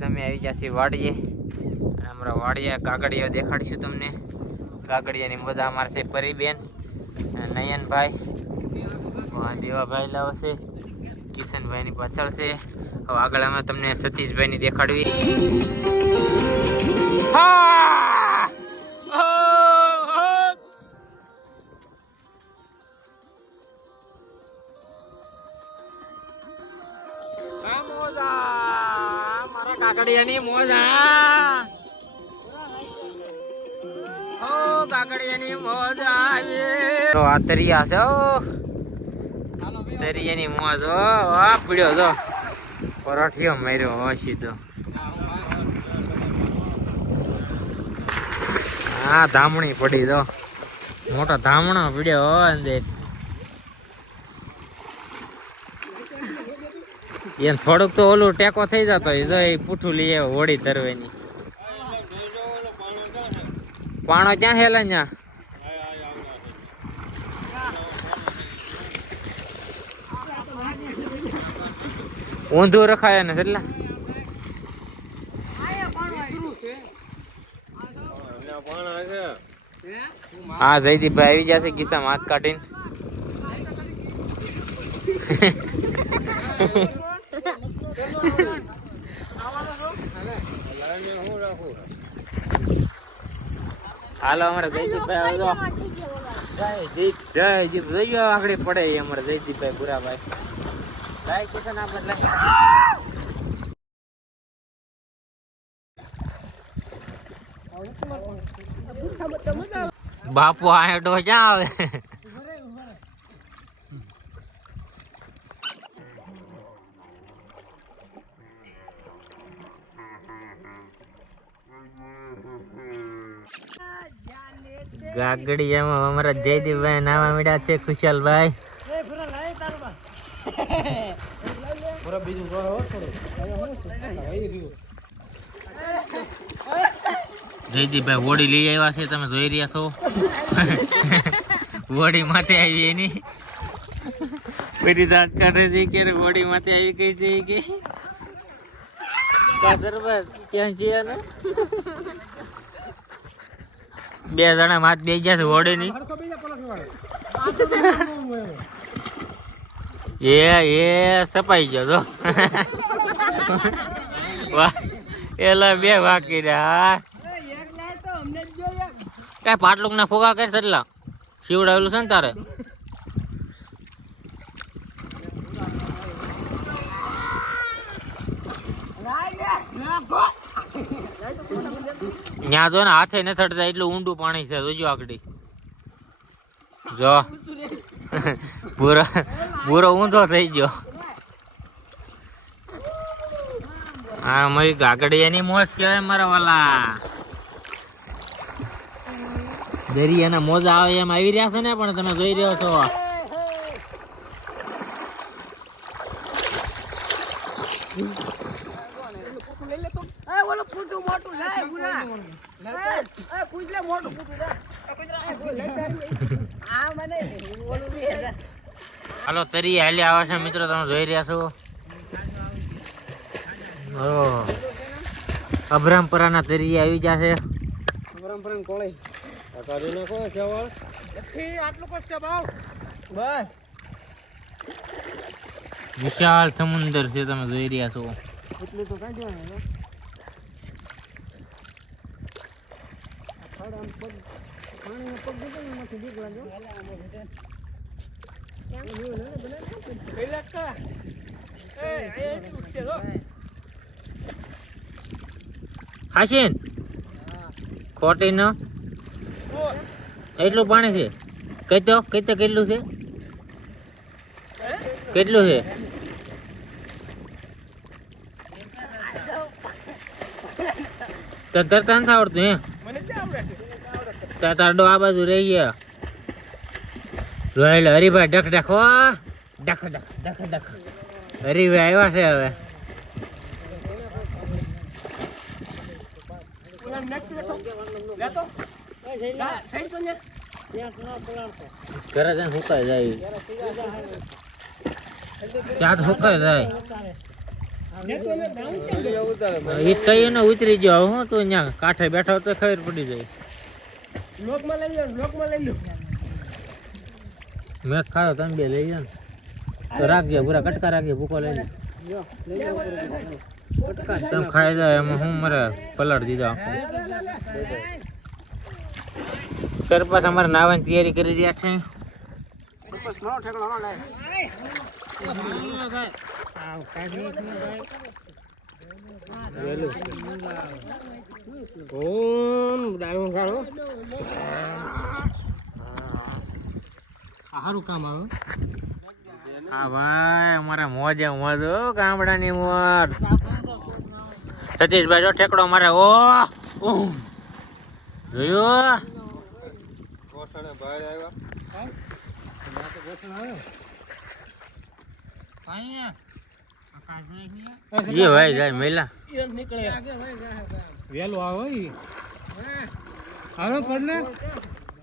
તમે આવી જશે વાડીએ અને અમારા વાડીએ કાગડિયા દેખાડશું તમને. કાગડિયાની મજા મારશે પરીબેન, નયનભાઈ, દેવાભાઈ લાવશે, કિશનભાઈની પાછળ છે. હવે આગળ અમે તમને સતીશભાઈની દેખાડવી. કાગડિયાની મોજા, ઓ કાગડિયાની મોજા આવી. તો આ તરિયા છે, તરિયાની મોજ. વાહ પીડ્યો તો પરાઠિયો માર્યો હો સીધો. હા ધામણી પડી તો મોટો ધામણો પીડ્યો હો અંદર. એને થોડુંક તો ઓલું ટેકો થઈ જતો હોય. એ પૂઠું લઈ આવે હોળી તરવાની. પાણો ક્યાં હેલા ન્યા? ઊંધું રખાય ને એટલા. હા જયદીપભાઈ આવી જશે ગીસામાં હાથ કાઢીને. હાલો અમારે જયદીપભાઈ આગળ પડે. અમારે જયદીપભાઈ બુરાભાઈ લાય કિશન આપણે બાપુ આ ડો ક્યાં આવે? ગાગડિયામાં અમારા જયદીપભાઈ નાવા મીડા છે. ખુશાલભાઈ જયદીપભાઈ હોડી લઈ આવ્યા છે, તમે જોઈ રહ્યા છો. હોડી માથે આવી એની બધી દાંત કાઢે છે કે હોડી માથે આવી ગઈ છે કે ક્યાં છે? બે જણા માથ બે ગયા છે હોડી ની. એ સપાઈ ગયો તો. વાહ એલા બે વાકી રહ્યા. કઈ પાટલુક ના ફોગા કરશે એટલા શિવડાવેલું છે ને તારે. ત્યાં જો ને હાથે ન થડતા એટલું ઊંડું પાણી છે. જોજો આગળ જો પૂરો ઊંધો થઈ ગયો. હા મારી ગાગડિયાની મોજ કહેવાય મારા વાલા. દરિયાના મોજા આવે એમ આવી રહ્યા છે ને, પણ તમે જોઈ રહ્યો છો. હાલો તરી હાલી આવે છે મિત્રો, તમે જોઈ રહ્યા છો. અભરામપરાના તરી આવી જશે. વિશાળ સમુદ્ર છે, તમે જોઈ રહ્યા છો. હાસીન ખોટી ન એટલું પાણી છે. કઈ તો કેટલું છે? કેટલું છે? તરતા નથી આવડતું હે? તારડો આ બાજુ રહી ગયા. રોયલ હરિભાઈ ડખ ડખ હો ડખ ડખ ડખ ડખ. હરિભાઈ આવ્યા છે હવે. ઘરે જઈને સુકાઈ જાય. ત્યાં સુકાઈ જાય. એ કઈ ને ઉતરી ગયો હું તું અહીંયા કાંઠે બેઠો તો ખબર પડી જાય. મેં ખાયો તમે બે લઈ જાઓ ને તો રાખજે પૂરા કટકા રાખજે ભૂકો લઈ તમે ખાઈ જાય એમાં હું મારે પલટ દીધો સરપંચ અમારે નાવાની તૈયારી કરી રહ્યા છે. સારું કામ આવે હા ભાઈ અમારા મોજે મોજ ગામડાની મોજ. સતીશભાઈ જો ઠેકડો મારે ઓ જોયું ये भाई जाए मेला વેલો આવે હવે પડને